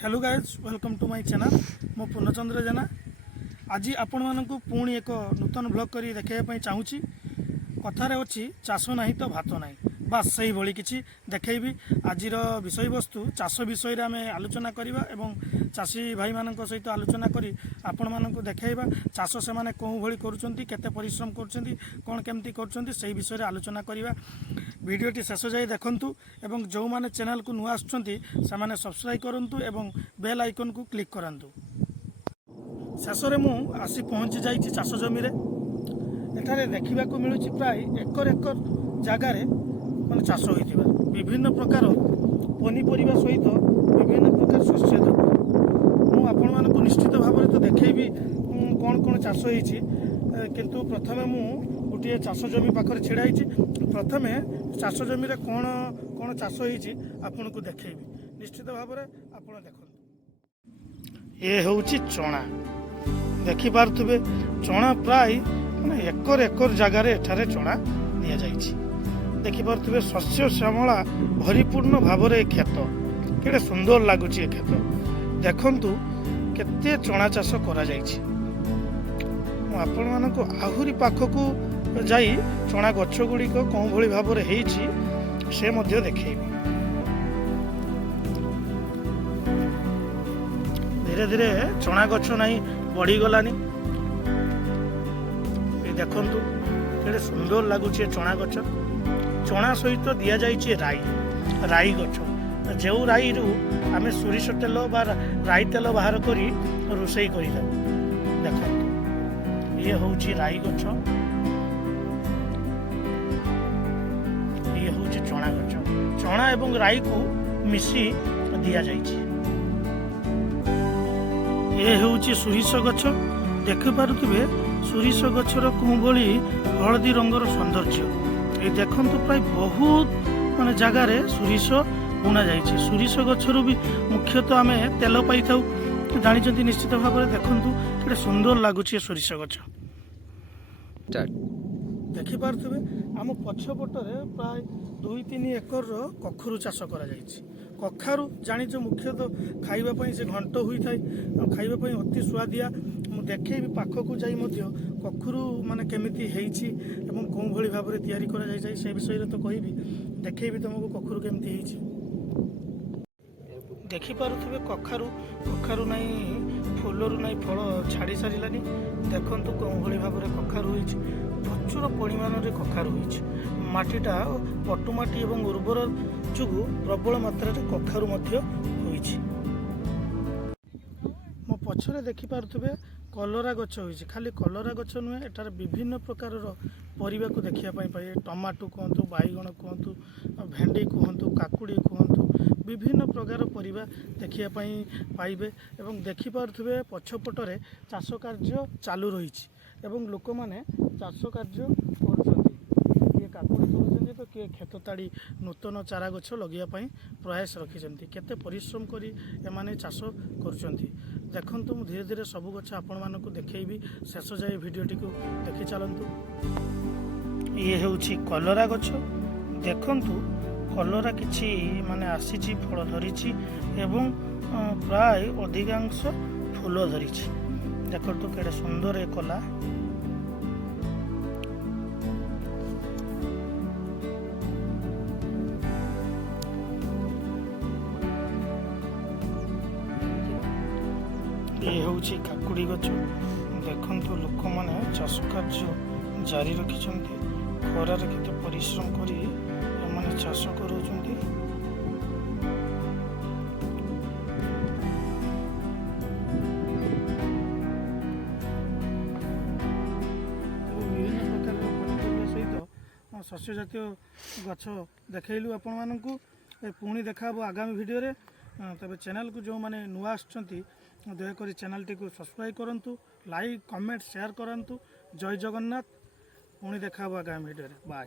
Hello guys welcome to my channel मो पूर्णचंद्र जेना आज आपण मानक पुणी एक नूतन ब्लॉग करी देखाइबा चाहूँगी कथार अच्छी चाष नहीं तो भात नहीं बास से भाई किसी देखी आज विषय वस्तु चाष विषय आम आलोचना करवा एवं चाषी भाई मान सहित आलोचना करी आपण मानक देखाइबा चाष से मैंने कौ भाई करते परिश्रम कौन केमती कर विषय आलोचना करवा वीडियोटी शेष जाए देखु एवं जो मैंने चैनल को नुआ आसुँच सब्सक्राइब करूँ एवं बेल आइकन को क्लिक करातु शेष में मुझे आसी पहुँची जाइए चाष जमी एठारे देखा मिलूँ प्राय एकर एकर जगार माने चाष होइथिबा विभिन्न प्रकार पनीपरिया सहित विभिन्न प्रकार शस्य मु आपण मानक निश्चित भाव में तो देखैबी कौन कौन चाष होइछि किंतु प्रथमे मु गोटे चाष जमी पाखरे छिड़ा होइछि प्रथमे चाष जमी रे कौन कौन चाष होइछि आपन को देखैबी निश्चित भाव में आपण देखो ये होउछि चना देखि पारथुबे चना प्राय माने एकर एकर जगार एठारे चना दिया जाइछि देखिपे शस्य श्यामला भरीपूर्ण भाव खेत केड़े सुंदर लगुच खेत देखंतु केते चना चाष करा जाइछि आपण मानक आहुरी पाखकू जाई चना गछ गुड़िक कौ भली भाव से मध्य देखैबी धीरे धीरे चना गछ नहीं बढ़ी गलानी देखंतु केड़े सुंदर लगुच चना गछ चना सहित दि जाइए राई गछ जो राई आम सोरिष तेल बा राई तेल बाहर कर रोषे कर देख ये हूँ राई गछ ये हूँ चना गछ चना एवं राई को मिसी दि जाइए ये हूँ सोरिष गछ देखिपे सोरिष गछर कुंभली हलदी रंगर सौंदर्य ये देखंतु प्राय बहुत माने जगार सोरिष बुना जाइए सोरिष गछरु भी मुख्यतः आम तेल पाई था जानी निश्चित भाव में देखंतु केड़े सुंदर लगुच सोरिष गछ देखिपे आम पछपटे प्राय 2-3 एकर कखरू चाष कर कखारू जानीच मुख्यतः खाइबापी से घंट होता है खाइबापी अति स्वादिया मु देखे पाखक जाई कखरू माने केमिति हेइछि एवं कौन भली भाव में तैयारी करा जाय से विषय तो कहबी देखेबी तुमको कखरू केमिति हेइछि देखि पारुथिबे कखारू कखारू नहीं फूलरू नहीं फल छाड़ी सारिलानी देखंतु कौन भली भाव में कखारू होइछि प्रचुर परिमाण में कखारू होइछि माटीटा पटुमाटी एवं उर्वर जोगु प्रबल मात्रा कखारू मध्य होइछि मो पछरे देखि पारुथिबे कलरा गछ होइछि खाली कलरा गछ नुहे एटार विभिन्न प्रकार परिबा को देखिया पाए टमाटो कहतु बैगण कहतु भेंडी कहतु काकुड़ी कहतु विभिन्न प्रकार परिबा देखिया पाइबे एवं देखि पारुथिबे पछपटरे चाष कार्य चालू रहिछि एवं लोक माने चाष कार्य करुछन्ति किए काकुड़ी करुछन्ति तो किए खेत ताड़ी नूतन चारा गछ लगिया प्रयास रखिछन्ति केते परिश्रम करी एमाने चाष करुछन्ति देखंतु मु धीरे धीरे सबु गछ आपण मानकु देखैबी शेष जाए भिडियोटी को देखि चलंतु ये होउछि कलरा गछ देखंतु कलरा किछि माने आसीछि फल धरिछि एवं प्राय अधिकांश फूल धरिछि देखंतु केडे सुंदर ए कला ये हूँ काकुड़ी गछ देखंतु लोक मैंने चाष कार्य जारी रखिंट खरार केते परिश्रम करी एमाने चाष करूछंती विभिन्न प्रकार पनीपरिया सहित शस्य जातीय गछ देखैलु आपण मानकु पुणी देखा आगामी वीडियो रे तबे चैनल को जो माने नुआ आछंती दयाकोरी चैनल टी को सब्सक्राइब करंतु लाइक कमेंट शेयर करंतु जय जगन्नाथ पुणी देखा आगामी वीडियो रे बाय।